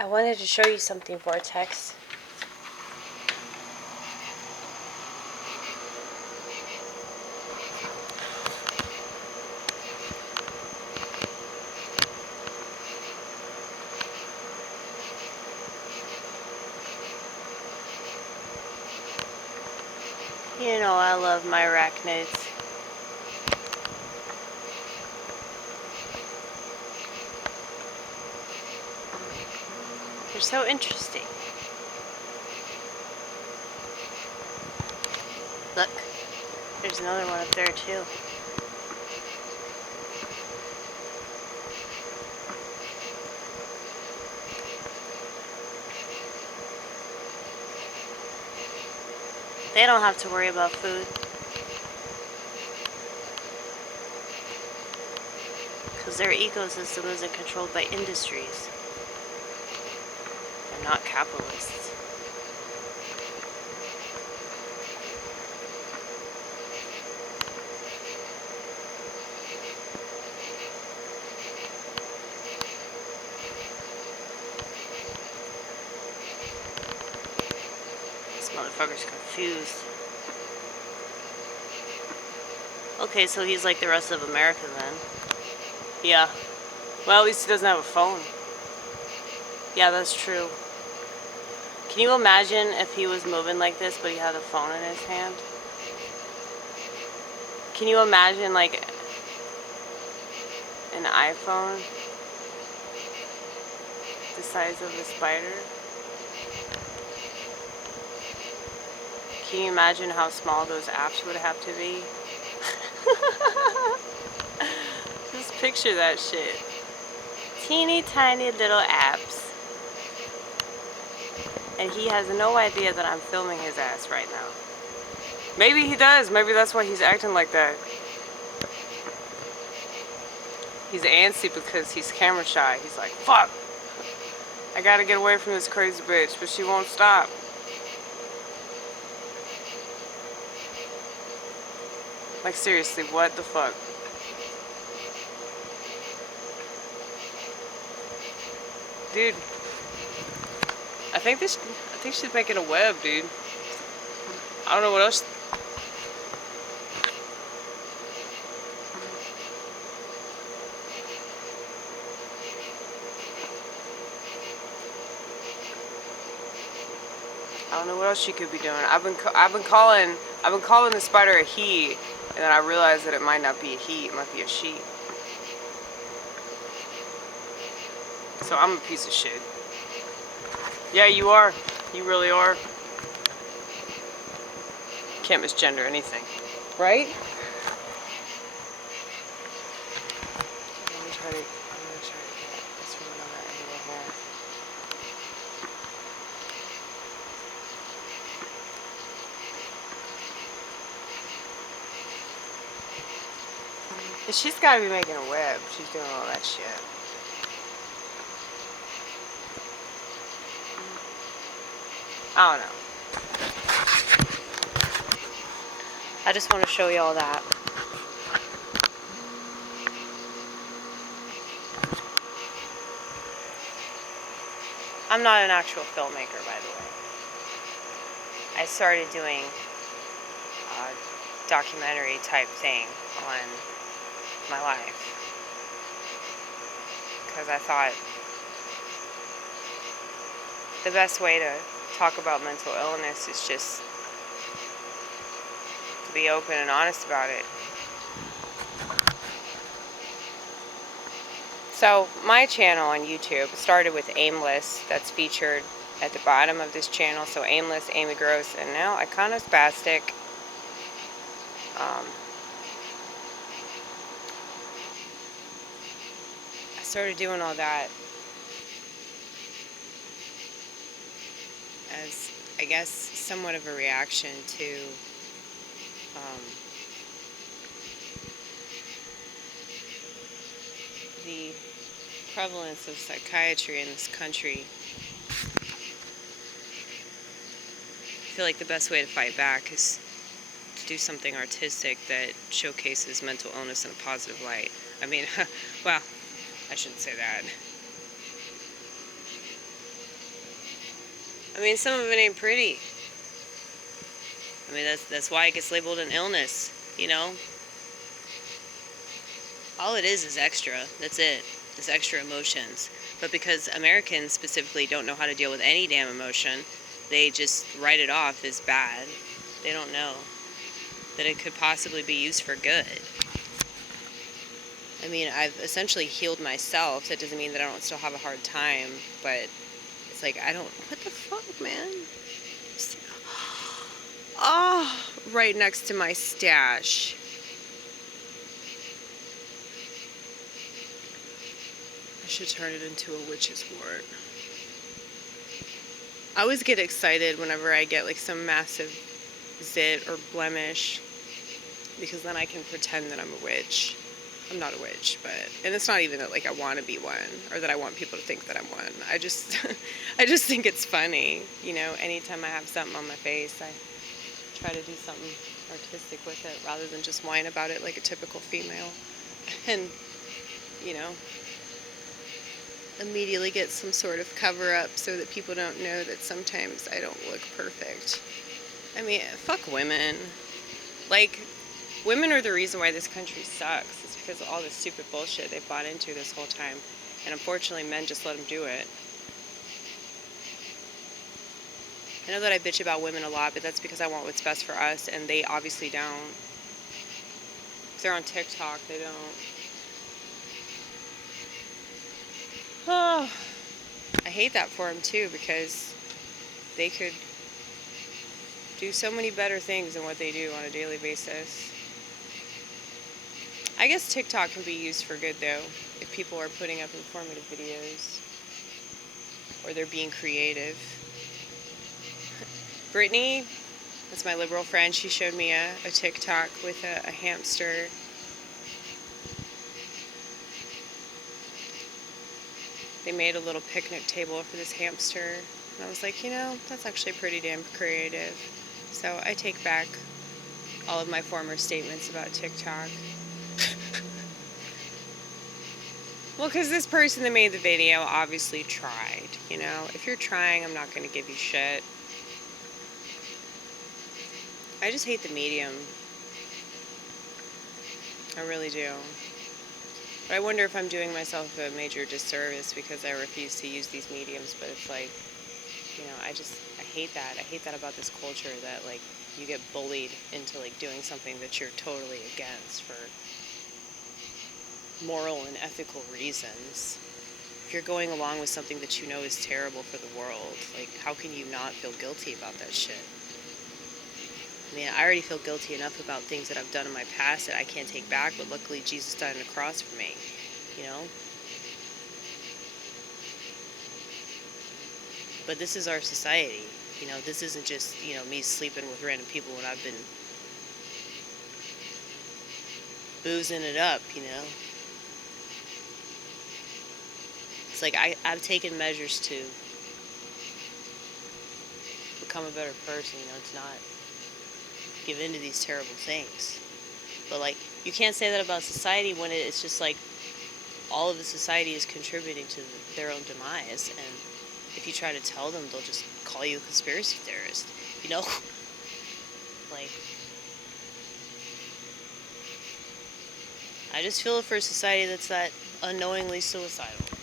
I wanted to show you something, Vortex. You know I love my arachnids. They're so interesting. Look, there's another one up there too. They don't have to worry about food, because their ecosystem isn't controlled by industries. They're not capitalists. This motherfucker's confused. Okay, so he's like the rest of America then. Yeah. Well, at least he doesn't have a phone. Yeah, that's true. Can you imagine if he was moving like this, but he had a phone in his hand? Can you imagine, like, an iPhone the size of a spider? Can you imagine how small those apps would have to be? Just picture that shit. Teeny tiny little apps. And he has no idea that I'm filming his ass right now. Maybe he does. Maybe that's why he's acting like that. He's antsy because he's camera shy. He's like, fuck! I gotta get away from this crazy bitch, but she won't stop. Like, seriously, what the fuck? Dude, I think she's making a web, dude. I don't know what else. I don't know what else she could be doing. I've been calling the spider a he, and then I realized that it might not be a he, it might be a she. So I'm a piece of shit. Yeah, you are. You really are. Can't misgender anything, right? I'm gonna try to get this one on that angle here. And she's got to be making a web. She's doing all that shit. I don't know. I just want to show you all that. I'm not an actual filmmaker, by the way. I started doing a documentary type thing on my life because I thought the best way to talk about mental illness is just to be open and honest about it. So my channel on YouTube started with Aimless, that's featured at the bottom of this channel. So Aimless, Amy Gross, and now Iconospastic. I started doing all that as, I guess, somewhat of a reaction to the prevalence of psychiatry in this country. I feel like the best way to fight back is to do something artistic that showcases mental illness in a positive light. I mean, well, I shouldn't say that. I mean, some of it ain't pretty. I mean, that's why it gets labeled an illness, you know? All it is extra. That's it. It's extra emotions. But because Americans specifically don't know how to deal with any damn emotion, they just write it off as bad. They don't know that it could possibly be used for good. I mean, I've essentially healed myself. That doesn't mean that I don't still have a hard time, but it's like, I don't, what the fuck, man? Oh, right next to my stash. I should turn it into a witch's wart. I always get excited whenever I get like some massive zit or blemish, because then I can pretend that I'm a witch. I'm not a witch, and it's not even that like I want to be one or that I want people to think that I'm one. I just I just think it's funny, you know. Anytime I have something on my face, I try to do something artistic with it rather than just whine about it like a typical female, and you know, immediately get some sort of cover up so that people don't know that sometimes I don't look perfect. I mean, fuck women. Like, women are the reason why this country sucks. It's because of all this stupid bullshit they bought into this whole time. And unfortunately, men just let them do it. I know that I bitch about women a lot, but that's because I want what's best for us, and they obviously don't. If they're on TikTok, they don't. Oh, I hate that for them, too, because they could do so many better things than what they do on a daily basis. I guess TikTok can be used for good, though, if people are putting up informative videos or they're being creative. Brittany, that's my liberal friend, she showed me a TikTok with a hamster. They made a little picnic table for this hamster, and I was like, you know, that's actually pretty damn creative. So I take back all of my former statements about TikTok. Well, because this person that made the video obviously tried, you know. If you're trying, I'm not going to give you shit. I just hate the medium. I really do. But I wonder if I'm doing myself a major disservice because I refuse to use these mediums. But it's like, you know, I hate that. I hate that about this culture, that, like, you get bullied into, like, doing something that you're totally against for moral and ethical reasons. If you're going along with something that you know is terrible for the world, like, how can you not feel guilty about that shit? I mean, I already feel guilty enough about things that I've done in my past that I can't take back, but luckily Jesus died on the cross for me, you know? But this is our society, you know? This isn't just, you know, me sleeping with random people when I've been boozing it up, you know? It's like I've taken measures to become a better person, you know, to not give in to these terrible things. But, like, you can't say that about society when it's just like all of the society is contributing to their own demise, and if you try to tell them, they'll just call you a conspiracy theorist, you know? Like, I just feel for a society that's that unknowingly suicidal.